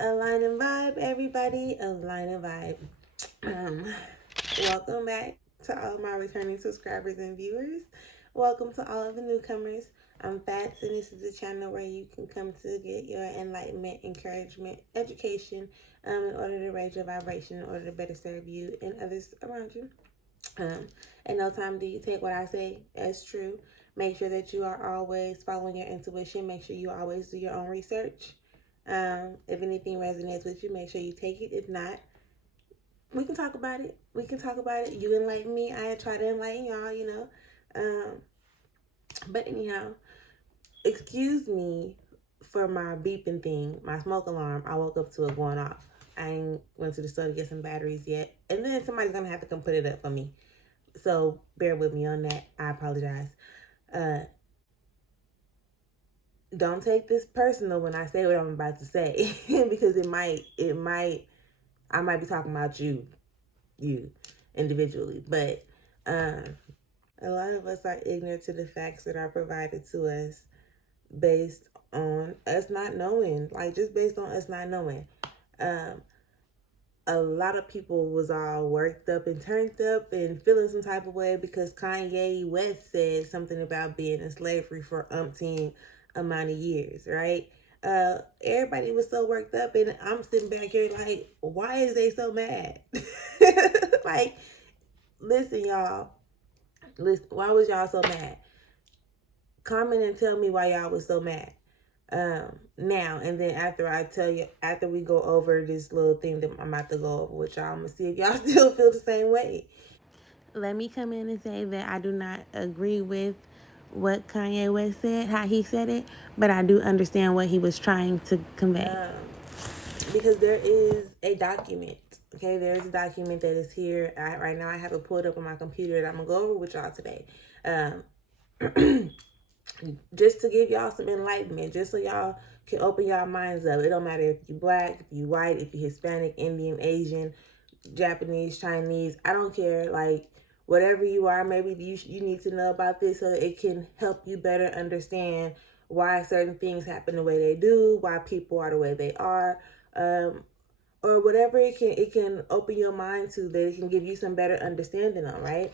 Align and vibe, everybody. Align and vibe. Um, Welcome back to all of my returning subscribers and viewers. Welcome to all of the newcomers. I'm Phats, and this is a channel where you can come to get your enlightenment, encouragement, education, in order to raise your vibration, in order to better serve you and others around you. And no time do you take what I say as true. Make sure that you are always following your intuition. Make sure you always do your own research. If anything resonates with you, make sure you take it. If not, we can talk about it. We can talk about it. You enlighten me. I try to enlighten y'all, But anyhow, excuse me for my beeping thing, my smoke alarm. I woke up to it going off. I ain't went to the store to get some batteries yet. And then somebody's going to have to come put it up for me. So bear with me on that. I apologize. Don't take this personal when I say what I'm about to say, because I might be talking about you individually, but a lot of us are ignorant to the facts that are provided to us based on us not knowing, just based on us not knowing. A lot of people was all worked up and turned up and feeling some type of way because Kanye West said something about being in slavery for umpteen amount of years, right? Everybody was so worked up, and I'm sitting back here like, why is they so mad? Like, listen, y'all. Listen, why was y'all so mad? Comment and tell me why y'all was so mad. Now, and then after we go over this little thing that I'm about to go over with y'all, I'm gonna see if y'all still feel the same way. Let me come in and say that I do not agree with what Kanye West said, how he said it, but I do understand what he was trying to convey. Because there is a document, okay? There is a document that is here. Right now I have it pulled up on my computer that I'm gonna go over with y'all today. Just to give y'all some enlightenment, just so y'all can open y'all minds up. It don't matter if you black, if you white, if you Hispanic, Indian, Asian, Japanese, Chinese, I don't care. Like, whatever you are, maybe you need to know about this so that it can help you better understand why certain things happen the way they do, why people are the way they are, or whatever it can open your mind to, that it can give you some better understanding on, right?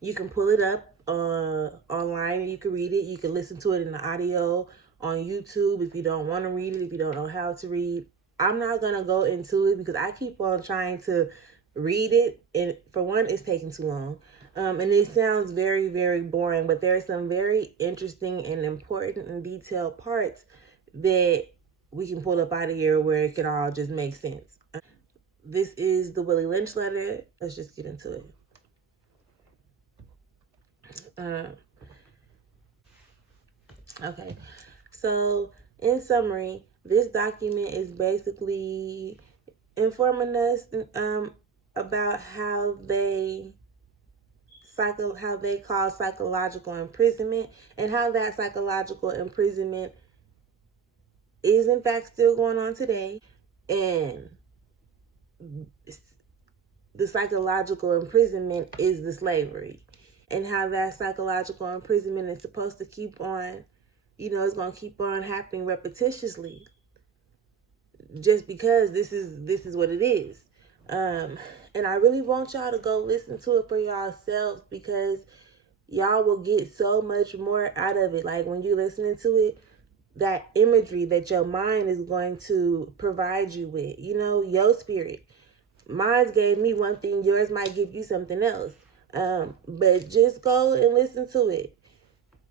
You can pull it up online, and you can read it. You can listen to it in the audio on YouTube if you don't want to read it, if you don't know how to read. I'm not going to go into it because I keep on trying to read it. And for one, it's taking too long. And it sounds very, very boring, but there are some very interesting and important and detailed parts that we can pull up out of here where it can all just make sense. This is the Willie Lynch Letter. Let's just get into it. Okay, so in summary, this document is basically informing us about how they cause psychological imprisonment, and how that psychological imprisonment is in fact still going on today, and the psychological imprisonment is the slavery, and how that psychological imprisonment is supposed to keep on, it's going to keep on happening repetitiously, just because this is what it is. And I really want y'all to go listen to it for yourselves, because y'all will get so much more out of it. Like, when you're listening to it, that imagery that your mind is going to provide you with, your spirit. Mine's gave me one thing, yours might give you something else. But just go and listen to it.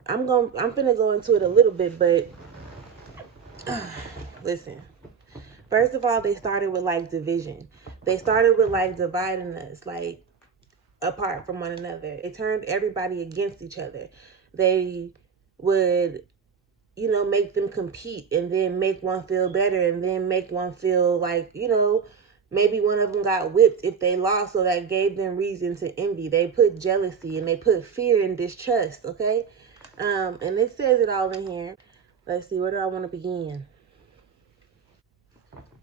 I'm finna go into it a little bit, but listen. First of all, they started with division. They started with dividing us, apart from one another. They turned everybody against each other. They would, make them compete, and then make one feel better, and then make one feel maybe one of them got whipped if they lost, so that gave them reason to envy. They put jealousy, and they put fear and distrust, okay? And it says it all in here. Let's see, where do I want to begin?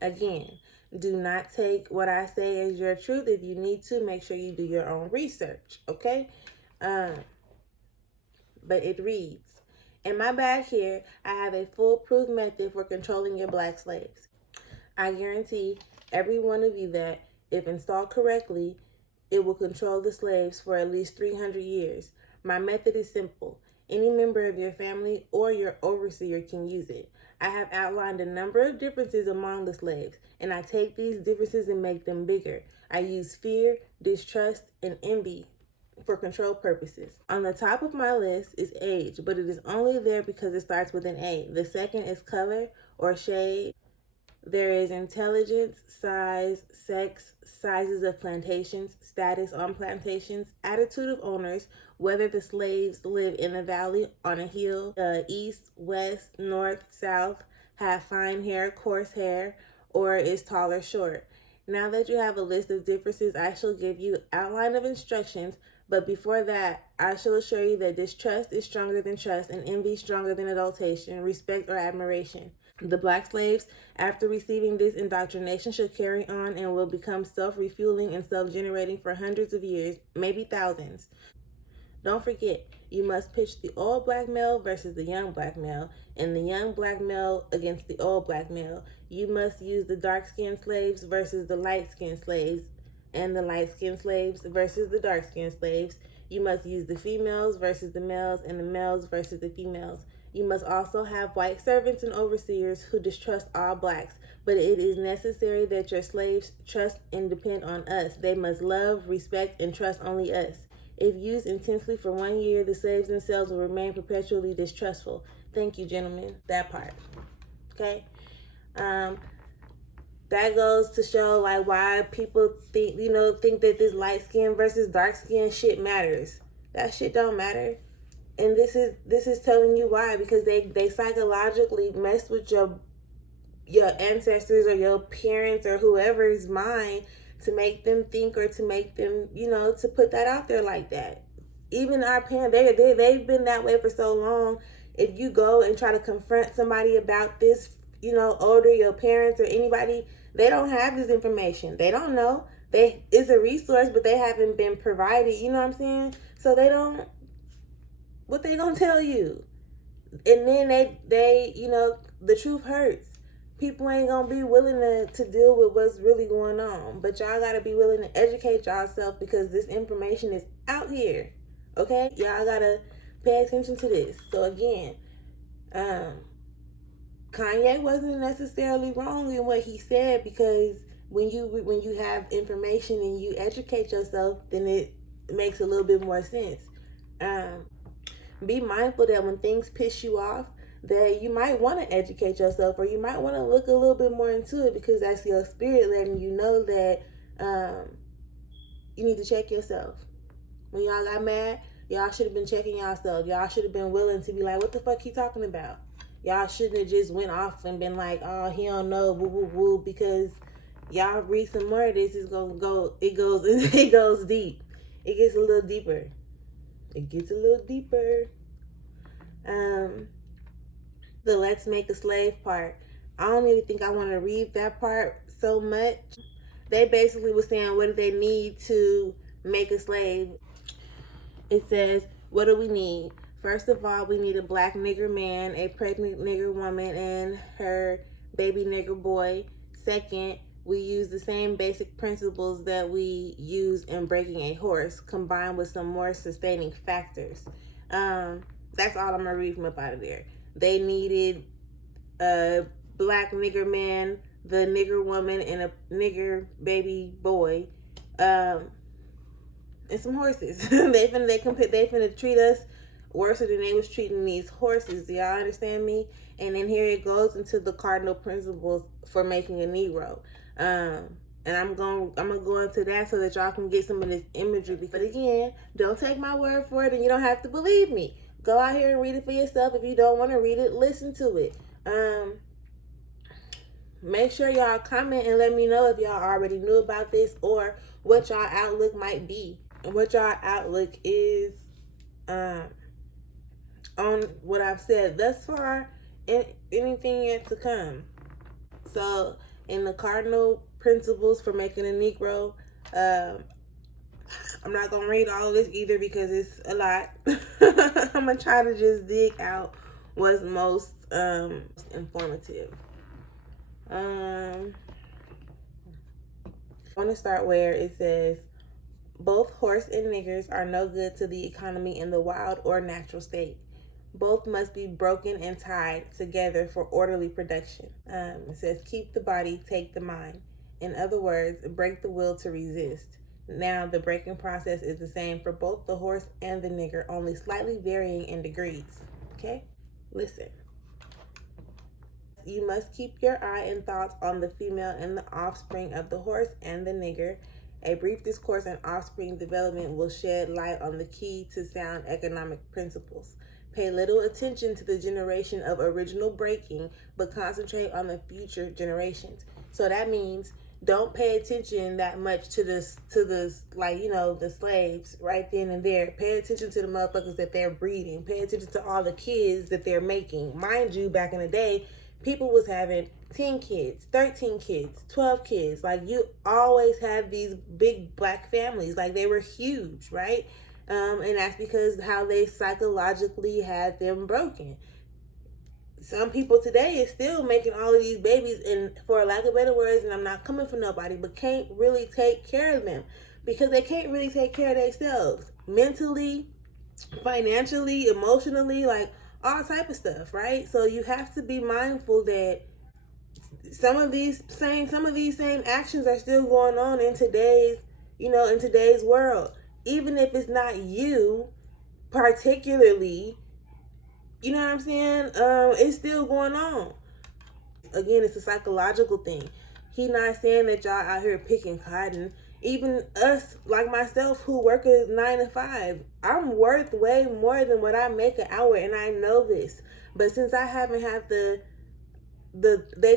Again, do not take what I say as your truth. If you need to, make sure you do your own research, okay? But it reads, In my bag here, I have a foolproof method for controlling your black slaves. I guarantee every one of you that, if installed correctly, it will control the slaves for at least 300 years. My method is simple. Any member of your family or your overseer can use it. I have outlined a number of differences among the slaves, and I take these differences and make them bigger. I use fear, distrust, and envy for control purposes. On the top of my list is age, but it is only there because it starts with an A. The second is color or shade. There is intelligence, size, sex, sizes of plantations, status on plantations, attitude of owners, whether the slaves live in a valley, on a hill, east, west, north, south, have fine hair, coarse hair, or is tall or short. Now that you have a list of differences, I shall give you outline of instructions, but before that, I shall assure you that distrust is stronger than trust and envy stronger than adulation, respect, or admiration. The black slaves, after receiving this indoctrination, shall carry on and will become self-refueling and self-generating for hundreds of years, maybe thousands. Don't forget, you must pitch the old black male versus the young black male, and the young black male against the old black male. You must use the dark-skinned slaves versus the light-skinned slaves, and the light-skinned slaves versus the dark-skinned slaves. You must use the females versus the males, and the males versus the females. You must also have white servants and overseers who distrust all blacks, but it is necessary that your slaves trust and depend on us. They must love, respect, and trust only us. If used intensely for 1 year, the slaves themselves will remain perpetually distrustful. Thank you, gentlemen. That part. Okay? That goes to show like why people think that this light skin versus dark skin shit matters. That shit don't matter. And this is telling you why, because they psychologically mess with your ancestors or your parents or whoever's mind to make them think, or to make them, to put that out there like that. Even our parents, they've been that way for so long. If you go and try to confront somebody about this, older, your parents or anybody, they don't have this information. They don't know. It's a resource, but they haven't been provided, you know what I'm saying? So they don't, what they gonna tell you? And then they the truth hurts. People ain't gonna be willing to deal with what's really going on. But y'all gotta be willing to educate yourself, because this information is out here. Okay? Y'all gotta pay attention to this. So again, Kanye wasn't necessarily wrong in what he said, because when you have information and you educate yourself, then it makes a little bit more sense. Be mindful that when things piss you off, that you might want to educate yourself, or you might want to look a little bit more into it, because that's your spirit letting you know that you need to check yourself. When y'all got mad, y'all should have been checking yourself. Y'all should have been willing to be like, what the fuck he talking about? Y'all shouldn't have just went off and been like, oh, he don't know, woo woo woo, because y'all read some more of this, it goes deep. It gets a little deeper. The let's make a slave part. I don't even think I want to read that part so much. They basically were saying, what do they need to make a slave? It says, what do we need? First of all, we need a black nigger man, a pregnant nigger woman, and her baby nigger boy. Second, we use the same basic principles that we use in breaking a horse, combined with some more sustaining factors. That's all I'm going to read from up out of there. They needed a black nigger man, the nigger woman, and a nigger baby boy, and some horses. they finna treat us worse than they was treating these horses. Do y'all understand me? And then here it goes into the cardinal principles for making a Negro. And I'm gonna go into that so that y'all can get some of this imagery. But again, don't take my word for it, and you don't have to believe me. Go out here and read it for yourself. If you don't want to read it, listen to it. Make sure y'all comment and let me know if y'all already knew about this, or what y'all outlook might be, and what y'all outlook is on what I've said thus far, and anything yet to come. So, in the cardinal principles for making a Negro, I'm not gonna read all of this either, because it's a lot. I'm gonna try to just dig out was most informative. I want to start where it says, both horse and niggers are no good to the economy in the wild or natural state. Both must be broken and tied together for orderly production. It says, keep the body, take the mind. In other words, break the will to resist. Now, the breaking process is the same for both the horse and the nigger, only slightly varying in degrees. Okay? Listen. You must keep your eye and thoughts on the female and the offspring of the horse and the nigger. A brief discourse on offspring development will shed light on the key to sound economic principles. Pay little attention to the generation of original breaking, but concentrate on the future generations. So that means don't pay attention that much to this, like, the slaves right then and there. Pay attention to the motherfuckers that they're breeding. Pay attention to all the kids that they're making. Mind you, back in the day, people was having 10 kids, 13 kids, 12 kids. Like, you always had these big black families. Like, they were huge, right? And that's because how they psychologically had them broken. Some people today is still making all of these babies, and for lack of better words, and I'm not coming for nobody, but can't really take care of them because they can't really take care of themselves mentally, financially, emotionally, like all type of stuff, right? So you have to be mindful that some of these same actions are still going on in today's world. Even if it's not you particularly, you know what I'm saying? It's still going on. Again, it's a psychological thing. He not saying that y'all out here picking cotton. Even us, like myself, who work a 9 to 5, I'm worth way more than what I make an hour, and I know this. But since I haven't had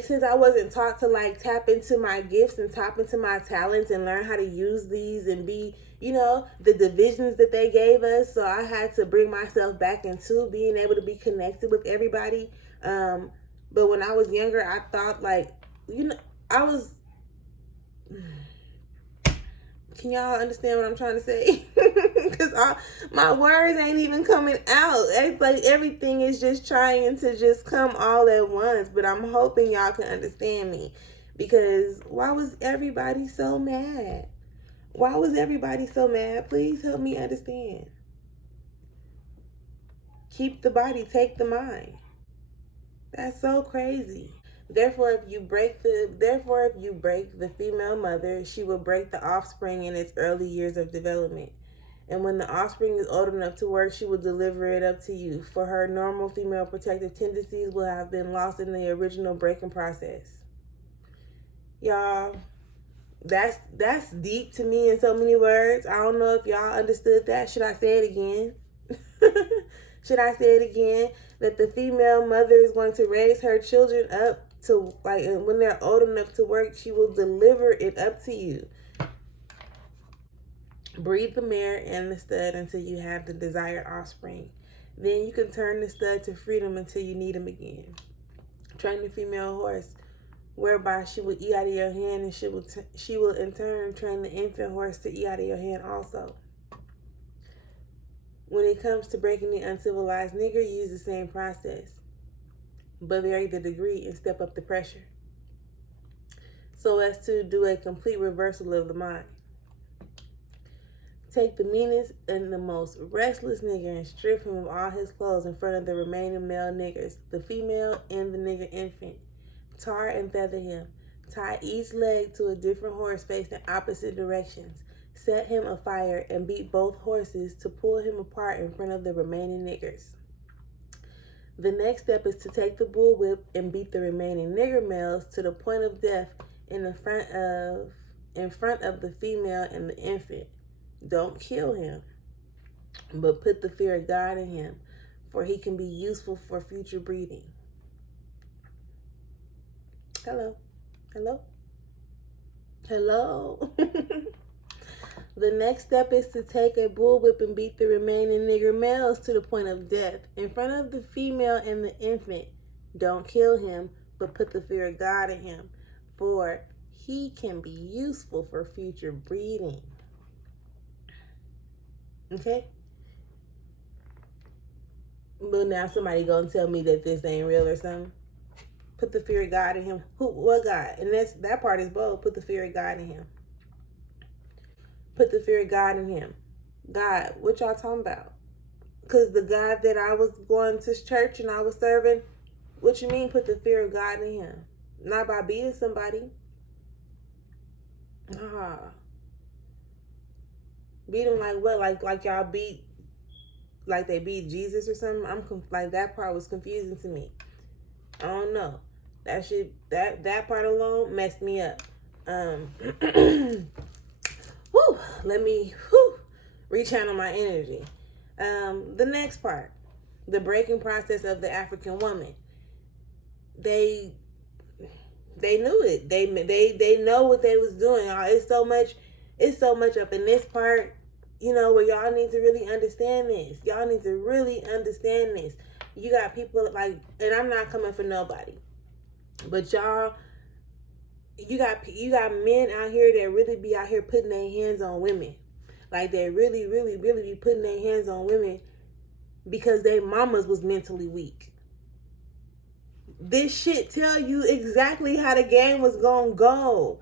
since I wasn't taught to like tap into my gifts and tap into my talents and learn how to use these and be, the divisions that they gave us. So I had to bring myself back into being able to be connected with everybody. But when I was younger, I thought like, I was. Can y'all understand what I'm trying to say? Because my words ain't even coming out. It's like everything is just trying to just come all at once. But I'm hoping y'all can understand me. Because why was everybody so mad? Why was everybody so mad? Please help me understand. Keep the body, take the mind. That's so crazy. Therefore, if you break the female mother, she will break the offspring in its early years of development. And when the offspring is old enough to work, she will deliver it up to you. For her normal female protective tendencies will have been lost in the original breaking process. Y'all, that's deep to me in so many words. I don't know if y'all understood that. Should I say it again? Should I say it again? That the female mother is going to raise her children up to, like, and when they're old enough to work, she will deliver it up to you. Breed the mare and the stud until you have the desired offspring. Then you can turn the stud to freedom until you need him again. Train the female horse, whereby she will eat out of your hand, and she will in turn train the infant horse to eat out of your hand also. When it comes to breaking the uncivilized nigger, use the same process, but vary the degree and step up the pressure, so as to do a complete reversal of the mind. Take the meanest and the most restless nigger and strip him of all his clothes in front of the remaining male niggers, the female and the nigger infant. Tar and feather him. Tie each leg to a different horse facing opposite directions. Set him afire and beat both horses to pull him apart in front of the remaining niggers. The next step is to take the bullwhip and beat the remaining nigger males to the point of death in front of the female and the infant. Don't kill him, but put the fear of God in him, for he can be useful for future breeding. Hello. The next step is to take a bullwhip and beat the remaining nigger males to the point of death in front of the female and the infant. Don't kill him, but put the fear of God in him, for he can be useful for future breeding. Okay? But now somebody gonna tell me that this ain't real or something. Put the fear of God in him. Who? What God? And that part is bold. Put the fear of God in him. Put the fear of God in him. God, what y'all talking about? Because the God that I was going to church and I was serving, what you mean put the fear of God in him? Not by beating somebody. Nah. Beat him like what? Like y'all beat, like they beat Jesus or something? Like that part was confusing to me. I don't know. That shit, that part alone messed me up. Whew, let me rechannel my energy. The next part, the breaking process of the African woman. They knew it. They know what they was doing. It's so much up in this part, where y'all need to really understand this. Y'all need to really understand this. You got people like, and I'm not coming for nobody, but y'all, you got men out here that really be out here putting their hands on women. Like they really, really, really be putting their hands on women because their mamas was mentally weak. This shit tell you exactly how the game was gonna go.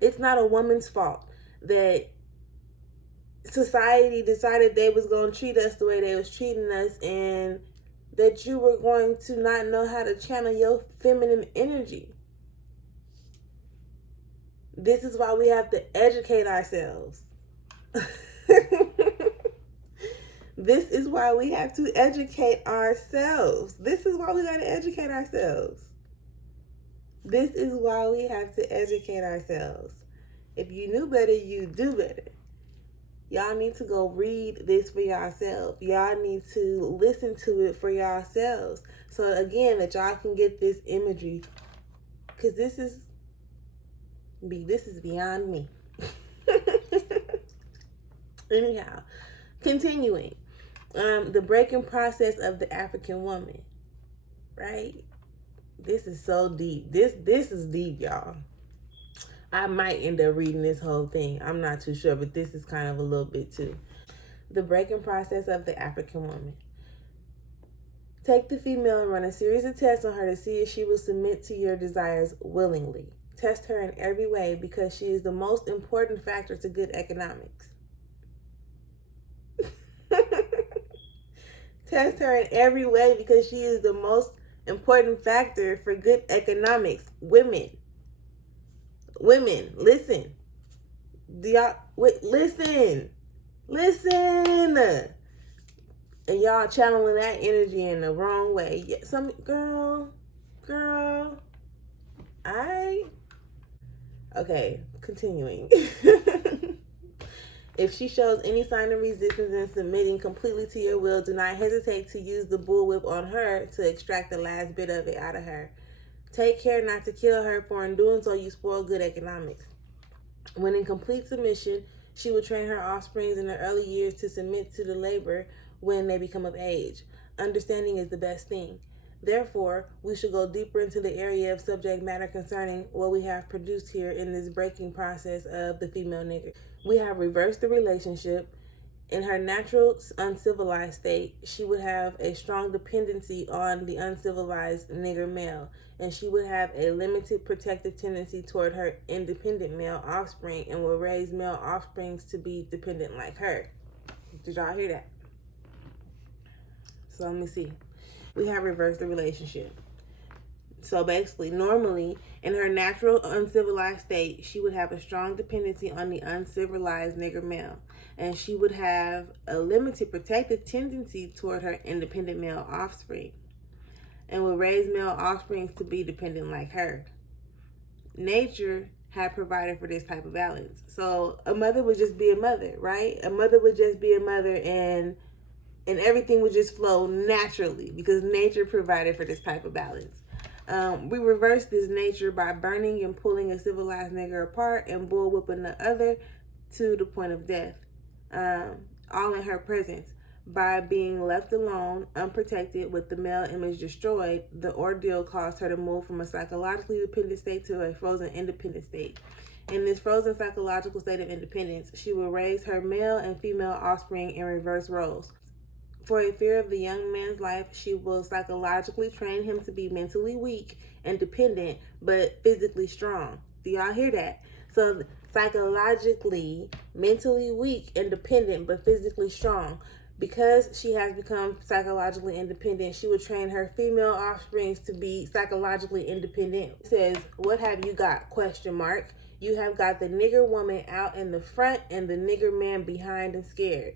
It's not a woman's fault that society decided they was gonna treat us the way they was treating us, and that you were going to not know how to channel your feminine energy. This is why we have to educate ourselves. This is why we have to educate ourselves. This is why we got to educate ourselves. This is why we have to educate ourselves. If you knew better, you do better. Y'all need to go read this for yourself. Y'all need to listen to it for yourselves. So again, that y'all can get this imagery. Because this is beyond me. Anyhow, continuing. The breaking process of the African woman. Right? This is so deep. This is deep, y'all. I might end up reading this whole thing. I'm not too sure, but this is kind of a little bit too. The breaking process of the African woman. Take the female and run a series of tests on her to see if she will submit to your desires willingly. Test her in every way because she is the most important factor to good economics. Test her in every way because she is the most important factor for good economics. Women, listen. Do y'all listen? And y'all channeling that energy in the wrong way. Yeah, some girl. Okay, continuing. If she shows any sign of resistance in submitting completely to your will, do not hesitate to use the bullwhip on her to extract the last bit of it out of her. Take care not to kill her, for in doing so you spoil good economics. When in complete submission, she will train her offsprings in the early years to submit to the labor when they become of age. Understanding is the best thing. Therefore, we should go deeper into the area of subject matter concerning what we have produced here in this breaking process of the female nigger. We have reversed the relationship. In her natural uncivilized state, she would have a strong dependency on the uncivilized nigger male, and she would have a limited protective tendency toward her independent male offspring and will raise male offsprings to be dependent like her. Did y'all hear that? So let me see. We have reversed the relationship. So basically, normally, in her natural uncivilized state, she would have a strong dependency on the uncivilized nigger male, and she would have a limited protective tendency toward her independent male offspring, and would raise male offsprings to be dependent like her. Nature had provided for this type of balance. So a mother would just be a mother, right? A mother would just be a mother, and everything would just flow naturally because nature provided for this type of balance. We reverse this nature by burning and pulling a civilized nigger apart and bullwhipping the other to the point of death, all in her presence. By being left alone, unprotected, with the male image destroyed, the ordeal caused her to move from a psychologically dependent state to a frozen independent state. In this frozen psychological state of independence, she will raise her male and female offspring in reverse roles. For a fear of the young man's life, she will psychologically train him to be mentally weak and dependent, but physically strong. Do y'all hear that? So psychologically, mentally weak and dependent, but physically strong. Because she has become psychologically independent, she would train her female offsprings to be psychologically independent. It says, what have you got? Question mark. You have got the nigger woman out in the front and the nigger man behind and scared.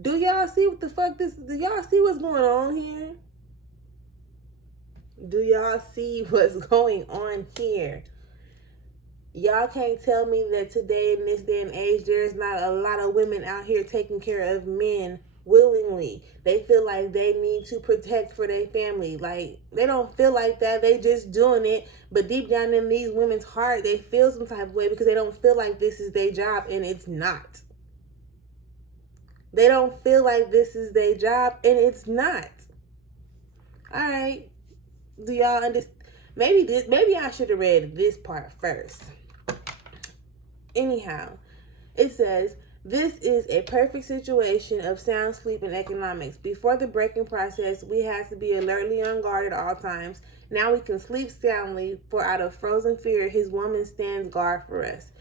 Do y'all see what the fuck this? Do y'all see what's going on here? Do y'all see what's going on here? Y'all can't tell me that today, in this day and age, there's not a lot of women out here taking care of men willingly. They feel like they need to protect for their family. Like, they don't feel like that. They just doing it. But deep down in these women's heart, they feel some type of way because they don't feel like this is their job, and it's not. They don't feel like this is their job, and it's not. All right. Do y'all understand? Maybe I should have read this part first. Anyhow, it says, this is a perfect situation of sound sleep and economics. Before the breaking process, we had to be alertly on guard at all times. Now we can sleep soundly, for out of frozen fear, his woman stands guard for us.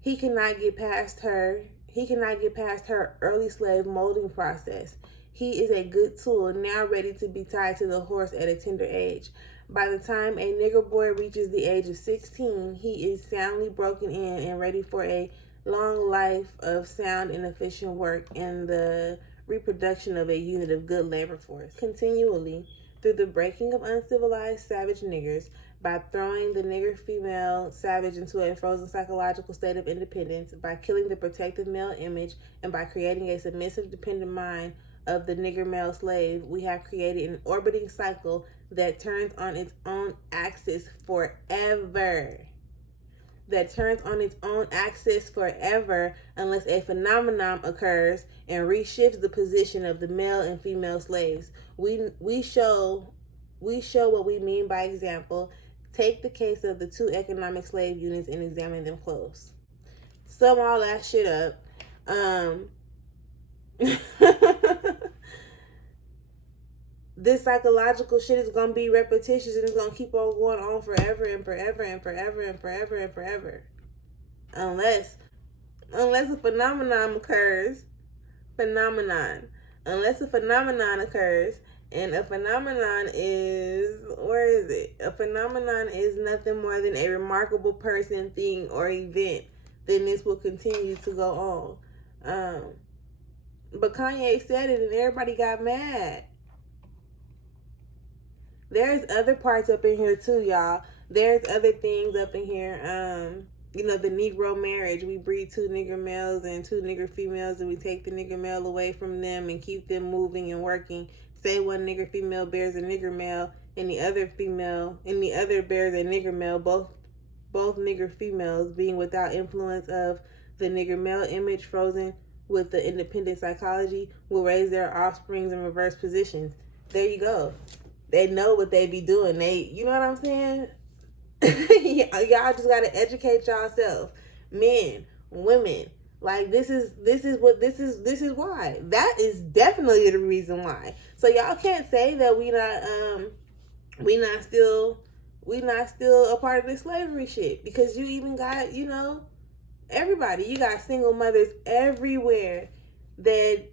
He cannot get past her early slave molding process. He is a good tool, now ready to be tied to the horse at a tender age. By the time a nigger boy reaches the age of 16, he is soundly broken in and ready for a long life of sound and efficient work and the reproduction of a unit of good labor force. Continually, through the breaking of uncivilized savage niggers, by throwing the nigger female savage into a frozen psychological state of independence, by killing the protective male image, and by creating a submissive, dependent mind of the nigger male slave, we have created an orbiting cycle that turns on its own axis forever. Unless a phenomenon occurs and reshifts the position of the male and female slaves. We show what we mean by example. Take the case of the two economic slave units and examine them close. Sum all that shit up. This psychological shit is going to be repetitious and it's going to keep on going on forever and forever and forever and forever and forever. Unless a phenomenon occurs. Unless a phenomenon occurs, and a phenomenon is, where is it? A phenomenon is nothing more than a remarkable person, thing, or event. Then this will continue to go on. But Kanye said it and everybody got mad. There's other parts up in here too, y'all. There's other things up in here. The Negro marriage. We breed two nigger males and two nigger females, and we take the nigger male away from them and keep them moving and working. Say one nigger female bears a nigger male, and the other bears a nigger male. Both nigger females being without influence of the nigger male image, frozen with the independent psychology, will raise their offsprings in reverse positions. There you go. They know what they be doing. You know what I'm saying? Y'all just gotta educate yourself. Men, women. Like this is why. That is definitely the reason why. So y'all can't say that we not still a part of this slavery shit, because you even got, everybody. You got single mothers everywhere that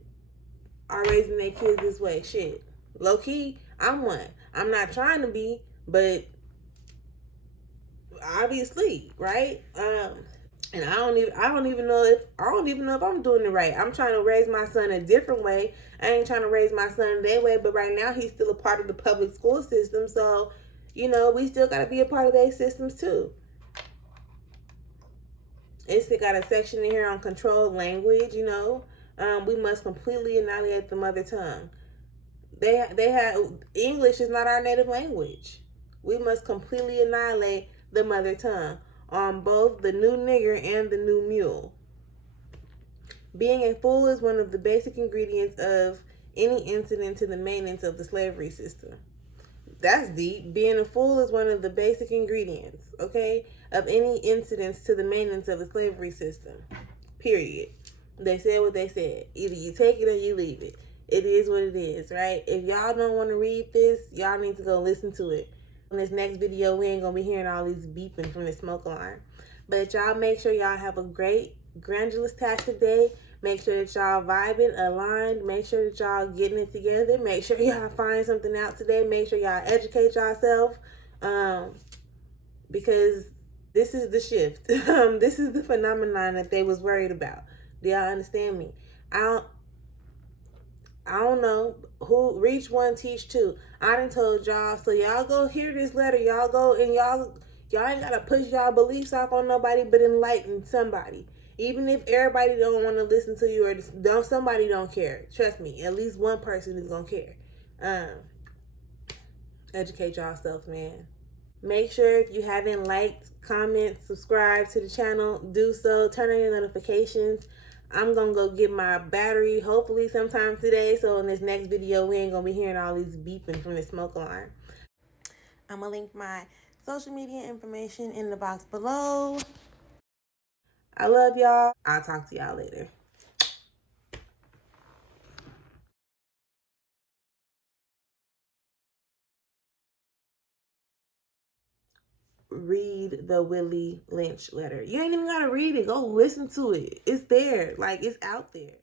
are raising their kids this way. Shit. Low key, I'm one. I'm not trying to be, but obviously, right? And I don't even know if I'm doing it right. I'm trying to raise my son a different way. I ain't trying to raise my son their way, but right now he's still a part of the public school system. So, we still got to be a part of their systems too. It's got a section in here on controlled language. We must completely annihilate the mother tongue. They had English is not our native language. We must completely annihilate the mother tongue on both the new nigger and the new mule. Being a fool is one of the basic ingredients of any incident to the maintenance of the slavery system. That's deep. Being a fool is one of the basic ingredients, okay, of any incidents to the maintenance of the slavery system. Period. They said what they said. Either you take it or you leave it. It is what it is, right? If y'all don't want to read this, y'all need to go listen to it. In this next video, we ain't gonna be hearing all these beeping from the smoke alarm. But y'all make sure y'all have a great, grandiose-tastic day. Make sure that y'all vibing, aligned. Make sure that y'all getting it together. Make sure y'all find something out today. Make sure y'all educate yourself. Because this is the shift. This is the phenomenon that they was worried about. Do y'all understand me? I don't know who. Reach one, teach two. I done told y'all, so y'all go hear this letter. Y'all go and y'all ain't gotta push y'all beliefs off on nobody, but enlighten somebody. Even if everybody don't want to listen to you, or somebody don't care. Trust me, at least one person is gonna care. Educate yourself, man. Make sure if you haven't liked, comment, subscribe to the channel, do so. Turn on your notifications. I'm going to go get my battery hopefully sometime today. So in this next video, we ain't going to be hearing all these beeping from the smoke alarm. I'm going to link my social media information in the box below. I love y'all. I'll talk to y'all later. Read the Willie Lynch letter. You ain't even got to read it. Go listen to it. It's there. Like, it's out there.